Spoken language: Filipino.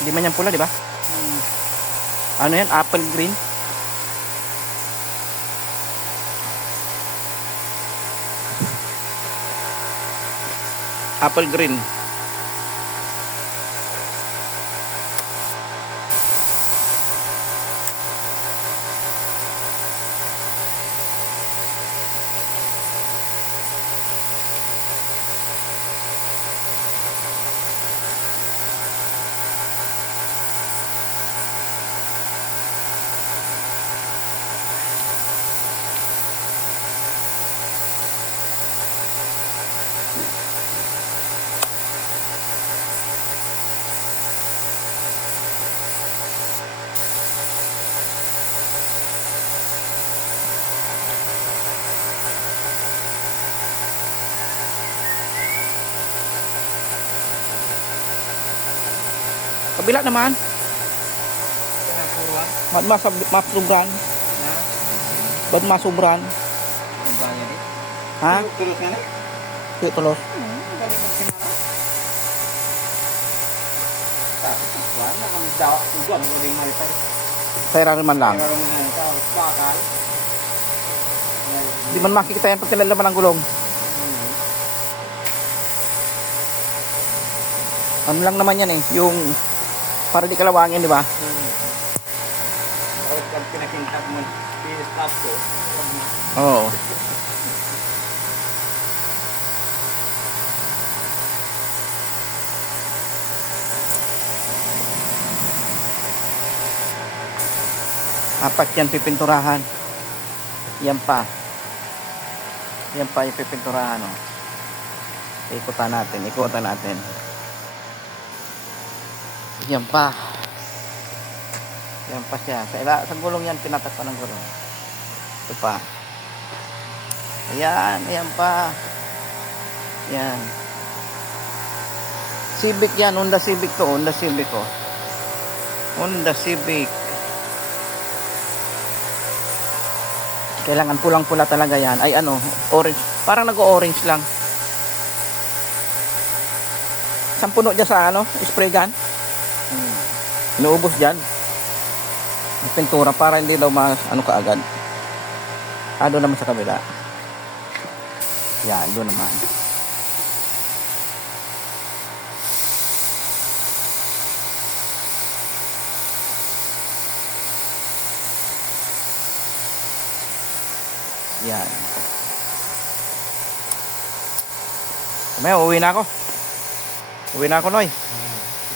Hindi man yan pula, di ba? Ano yan? Apple green? Apple green. Kabila naman. Ba't masubran? Ba't masubran? Ha? Tulog nga na? Hindi tulos. Wala kang daw. Ugan mo din malipay. Pera naman lang. Pero mo na ito. Bakal. Hindi man makikita yan pag nilalaman ng gulong. Ano lang naman yan eh. Yung para di kalawangin, di ba? Pag pinakintap mo, stop ko. Oo. Apat yan pipinturahan. Yan pa. Yan pa yung pipinturahan. Oh. Ikutan natin. Ikutan natin. Yan pa. Yan pa siya. Sa gulong yan, pinatakpan ng gulong. Ito pa. Ayan. Ayan pa. Yan. Civic yan. Honda Civic to. Honda Civic oh. Honda Civic. Kailangan pulang-pula talaga yan. Ay ano, orange. Parang nag-orange lang. Isang puno dyan sa ano, spray gun. Inuubos dyan. Pintura para hindi daw ano kaagad. Doon naman sa kabila. Yan, doon naman. Yan. May uwi na ako. Uwi na ako, Noy.